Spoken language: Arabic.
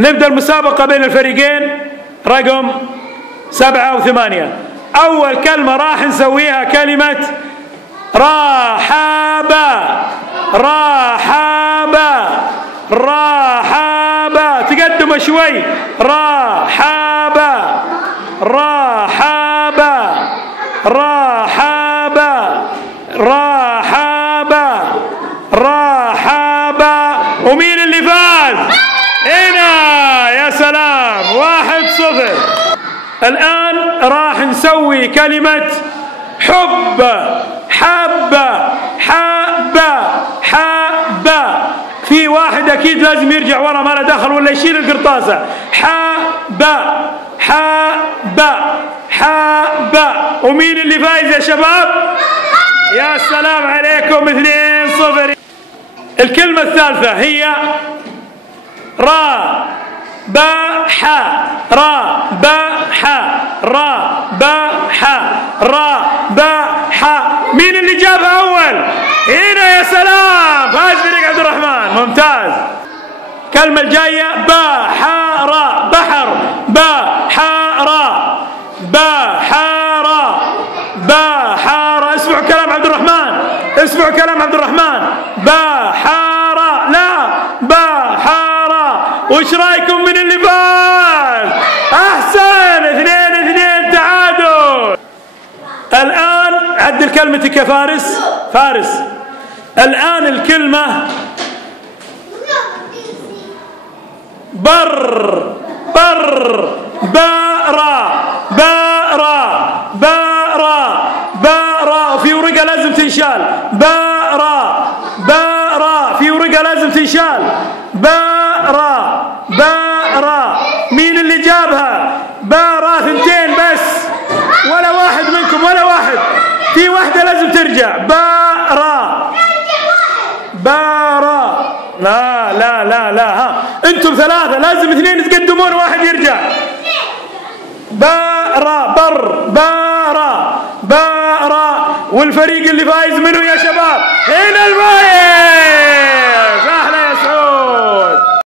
نبدأ المسابقة بين الفريقين رقم 7 و8. أول كلمة راح نسويها كلمة رحابة. رحابة رحابة. تقدموا شوي. رحابة رحابة رحابة رحابة رحابة. ومين اللي فاز؟ هنا يا سلام 1-0. الآن راح نسوي كلمة حب. حبة حبة حبة. في واحد أكيد لازم يرجع ورا ما له دخل ولا يشيل القرطاسة. حبة حبة حبة. ومين اللي فايز يا شباب؟ يا سلام عليكم 2-0. الكلمة الثالثة هي را باحة. را باحة را باحة را باحة. مين اللي جابها أول؟ هنا يا سلام فاز فريق عبد الرحمن. ممتاز. الكلمة الجاية بحارة. بحر بحارة بحارة بحارة. اسمعوا كلام عبد الرحمن. اسمعوا كلام عبد الرحمن. بحارة لا بحارة. وش رايكم من اللي فاز؟ احسن 2-2 تعادل. الان عدل كلمتك يا فارس. فارس الان الكلمة بر. بر بارا بارا بارا بارا. في ورقة لازم تنشال. بارا بارا. في ورقة لازم تنشال. بارا بارا. مين اللي جابها؟ بارا 2 بس ولا واحد منكم ولا واحد. في واحدة لازم ترجع. بارا بارا. لا لا لا لا. ها انتم 3 لازم 2 تقدمون وواحد يرجع. بارا بر بارا بارا. والفريق اللي فايز منه يا شباب؟ هنا الفايز.